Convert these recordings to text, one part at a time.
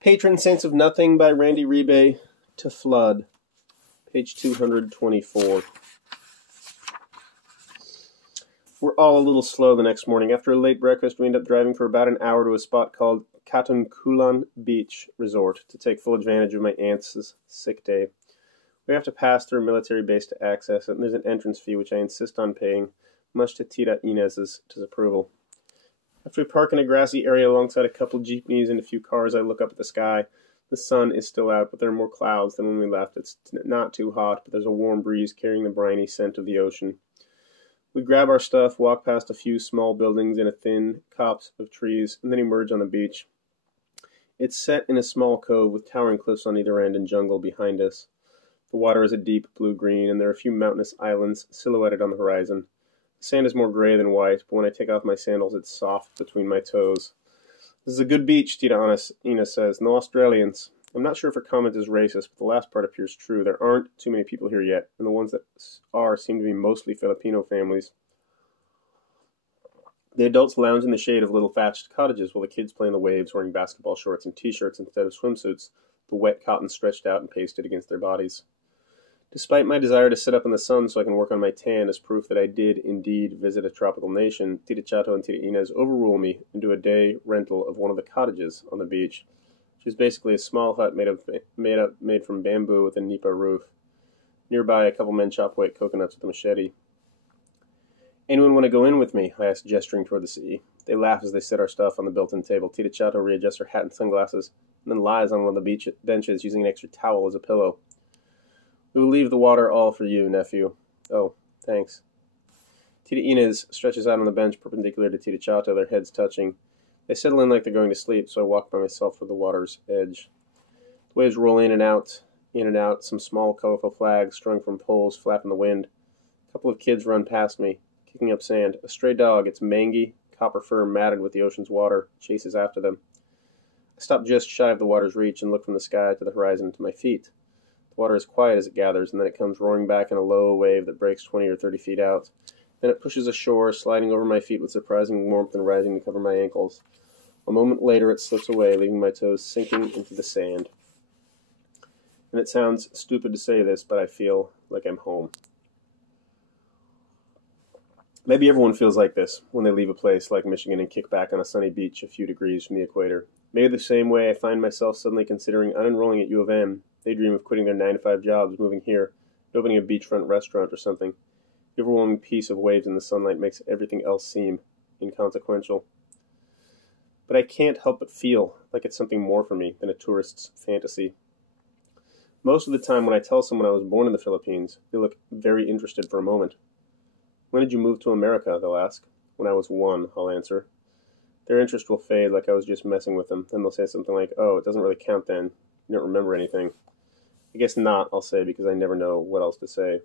Patron Saints of Nothing by Randy Rebay to Flood, page 224. We're all a little slow the next morning. After a late breakfast, we end up driving for about an hour to a spot called Katunkulan Beach Resort to take full advantage of my aunt's sick day. We have to pass through a military base to access it, and there's an entrance fee which I insist on paying, much to Tita Inez's disapproval. After we park in a grassy area alongside a couple jeepneys and a few cars, I look up at the sky. The sun is still out, but there are more clouds than when we left. It's not too hot, but there's a warm breeze carrying the briny scent of the ocean. We grab our stuff, walk past a few small buildings and a thin copse of trees, and then emerge on the beach. It's set in a small cove with towering cliffs on either end and jungle behind us. The water is a deep blue-green, and there are a few mountainous islands silhouetted on the horizon. The sand is more gray than white, but when I take off my sandals, it's soft between my toes. This is a good beach, Tita Inez says. No Australians. I'm not sure if her comment is racist, but the last part appears true. There aren't too many people here yet, and the ones that are seem to be mostly Filipino families. The adults lounge in the shade of little thatched cottages while the kids play in the waves wearing basketball shorts and t-shirts instead of swimsuits, the wet cotton stretched out and pasted against their bodies. Despite my desire to sit up in the sun so I can work on my tan as proof that I did indeed visit a tropical nation, Tita Chato and Tita Inez overrule me and do a day rental of one of the cottages on the beach, which is basically a small hut made from bamboo with a nipa roof. Nearby, a couple men chop away coconuts with a machete. Anyone want to go in with me? I ask, gesturing toward the sea. They laugh as they set our stuff on the built-in table. Tita Chato readjusts her hat and sunglasses, and then lies on one of the beach benches using an extra towel as a pillow. We will leave the water all for you, nephew. Oh, thanks. Tita Inez stretches out on the bench perpendicular to Tita Chato, their heads touching. They settle in like they're going to sleep, so I walk by myself to the water's edge. The waves roll in and out, some small colorful flags strung from poles flap in the wind. A couple of kids run past me, kicking up sand. A stray dog, its mangy, copper fur matted with the ocean's water, chases after them. I stop just shy of the water's reach and look from the sky to the horizon to my feet. The water is quiet as it gathers, and then it comes roaring back in a low wave that breaks 20 or 30 feet out. Then it pushes ashore, sliding over my feet with surprising warmth and rising to cover my ankles. A moment later it slips away, leaving my toes sinking into the sand. And it sounds stupid to say this, but I feel like I'm home. Maybe everyone feels like this when they leave a place like Michigan and kick back on a sunny beach a few degrees from the equator. Maybe the same way I find myself suddenly considering unenrolling at U of M. They dream of quitting their 9-to-5 jobs, moving here, and opening a beachfront restaurant or something. The overwhelming peace of waves in the sunlight makes everything else seem inconsequential. But I can't help but feel like it's something more for me than a tourist's fantasy. Most of the time when I tell someone I was born in the Philippines, they look very interested for a moment. When did you move to America? They'll ask. When I was 1, I'll answer. Their interest will fade like I was just messing with them. Then they'll say something like, oh, it doesn't really count then. You don't remember anything. I guess not, I'll say, because I never know what else to say.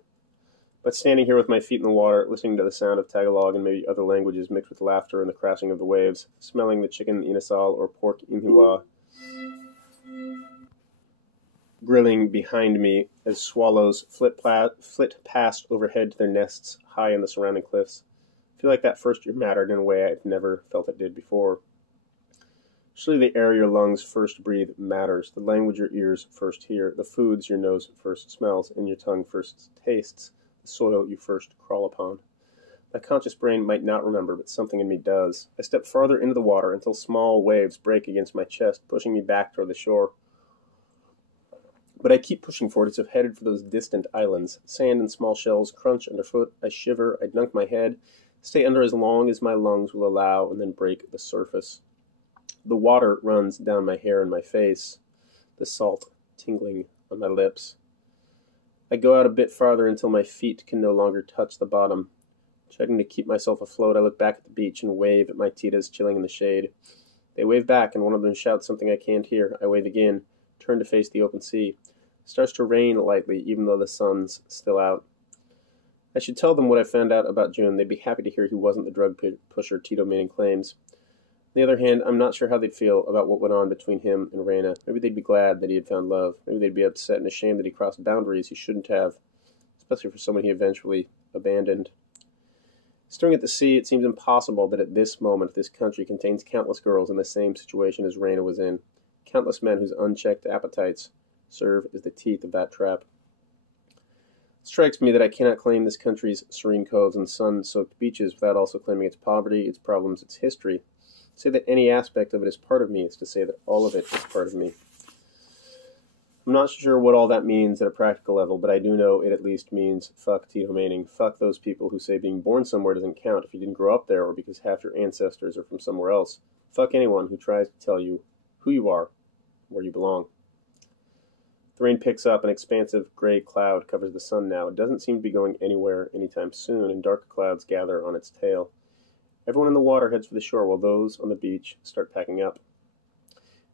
But standing here with my feet in the water, listening to the sound of Tagalog and maybe other languages mixed with laughter and the crashing of the waves, smelling the chicken inasal or pork inhiwa grilling behind me as swallows flit past overhead to their nests high in the surrounding cliffs, I feel like that first year mattered in a way I've never felt it did before. Surely the air your lungs first breathe matters, the language your ears first hear, the foods your nose first smells, and your tongue first tastes, the soil you first crawl upon. My conscious brain might not remember, but something in me does. I step farther into the water until small waves break against my chest, pushing me back toward the shore. But I keep pushing forward as if headed for those distant islands. Sand and small shells crunch underfoot. I shiver, I dunk my head, stay under as long as my lungs will allow, and then break the surface. The water runs down my hair and my face, the salt tingling on my lips. I go out a bit farther until my feet can no longer touch the bottom. Trying to keep myself afloat, I look back at the beach and wave at my titas chilling in the shade. They wave back, and one of them shouts something I can't hear. I wave again, turn to face the open sea. It starts to rain lightly, even though the sun's still out. I should tell them what I found out about June. They'd be happy to hear he wasn't the drug pusher Tito Manning claims. On the other hand, I'm not sure how they'd feel about what went on between him and Reina. Maybe they'd be glad that he had found love. Maybe they'd be upset and ashamed that he crossed boundaries he shouldn't have, especially for someone he eventually abandoned. Staring at the sea, it seems impossible that at this moment this country contains countless girls in the same situation as Reina was in. Countless men whose unchecked appetites serve as the teeth of that trap. It strikes me that I cannot claim this country's serene coves and sun-soaked beaches without also claiming its poverty, its problems, its history. To say that any aspect of it is part of me is to say that all of it is part of me. I'm not sure what all that means at a practical level, but I do know it at least means fuck Tito Manning. Fuck those people who say being born somewhere doesn't count if you didn't grow up there or because half your ancestors are from somewhere else. Fuck anyone who tries to tell you who you are, where you belong. The rain picks up. An expansive gray cloud covers the sun now. It doesn't seem to be going anywhere anytime soon, and darker clouds gather on its tail. Everyone in the water heads for the shore while those on the beach start packing up.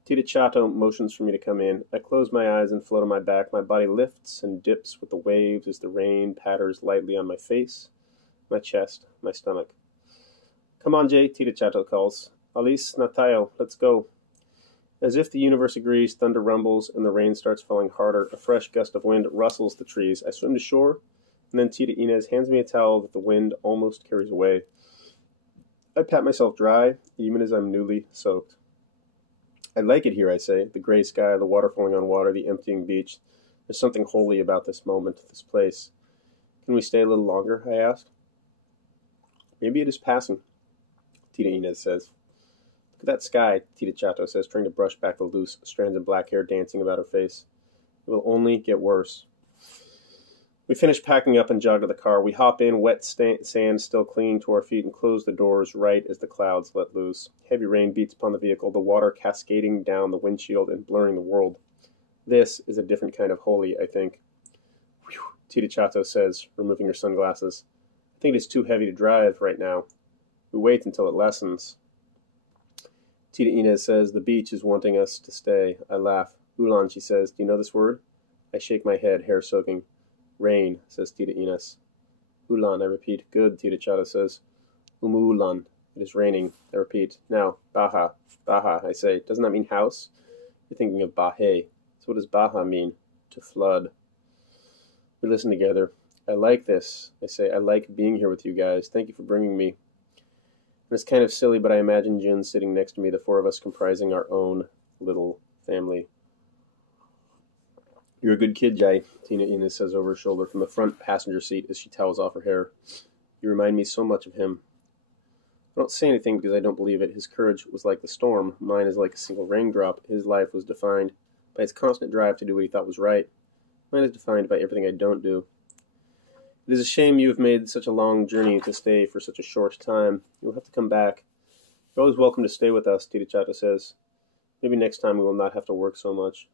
Tita Chato motions for me to come in. I close my eyes and float on my back. My body lifts and dips with the waves as the rain patters lightly on my face, my chest, my stomach. Come on, Jay, Tita Chato calls. Alice Natayo, let's go. As if the universe agrees, thunder rumbles and the rain starts falling harder. A fresh gust of wind rustles the trees. I swim to shore, and then Tita Inez hands me a towel that the wind almost carries away. I pat myself dry, even as I'm newly soaked. I like it here, I say. The gray sky, the water falling on water, the emptying beach. There's something holy about this moment, this place. Can we stay a little longer? I asked. Maybe it is passing, Tita Inez says. Look at that sky, Tita Chato says, trying to brush back the loose strands of black hair dancing about her face. It will only get worse. We finish packing up and jog to the car. We hop in, wet sand still clinging to our feet, and close the doors right as the clouds let loose. Heavy rain beats upon the vehicle, the water cascading down the windshield and blurring the world. This is a different kind of holy, I think. Whew, Tita Chato says, removing her sunglasses. I think it is too heavy to drive right now. We wait until it lessens. Tita Inez says, the beach is wanting us to stay. I laugh. Ulan, she says, do you know this word? I shake my head, hair soaking. Rain, says Tita Inez. Ulan, I repeat. Good, Tita Chato says. Umuulan, it is raining. I repeat. Now, Baha. Baha, I say. Doesn't that mean house? You're thinking of Bahe. So what does Baha mean? To flood. We listen together. I like this. I say, I like being here with you guys. Thank you for bringing me. And it's kind of silly, but I imagine June sitting next to me, the four of us comprising our own little family. You're a good kid, Jay, Tina Inez says over her shoulder from the front passenger seat as she towels off her hair. You remind me so much of him. I don't say anything because I don't believe it. His courage was like the storm. Mine is like a single raindrop. His life was defined by his constant drive to do what he thought was right. Mine is defined by everything I don't do. It is a shame you have made such a long journey to stay for such a short time. You'll have to come back. You're always welcome to stay with us, Tita Chato says. Maybe next time we will not have to work so much.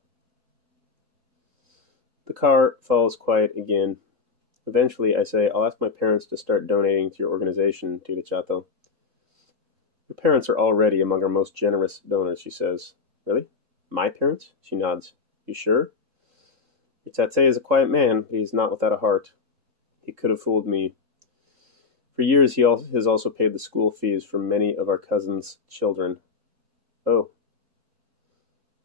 The car falls quiet again. Eventually, I say, I'll ask my parents to start donating to your organization, Tita Chato. Your parents are already among our most generous donors, she says. Really? My parents? She nods. You sure? Your tate is a quiet man, but he's not without a heart. He could have fooled me. For years, he has also paid the school fees for many of our cousins' children. Oh.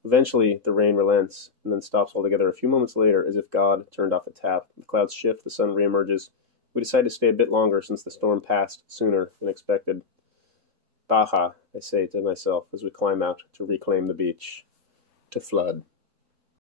Eventually, the rain relents, and then stops altogether a few moments later, as if God turned off a tap. The clouds shift, the sun reemerges. We decide to stay a bit longer since the storm passed sooner than expected. Baha, I say to myself as we climb out to reclaim the beach. To flood.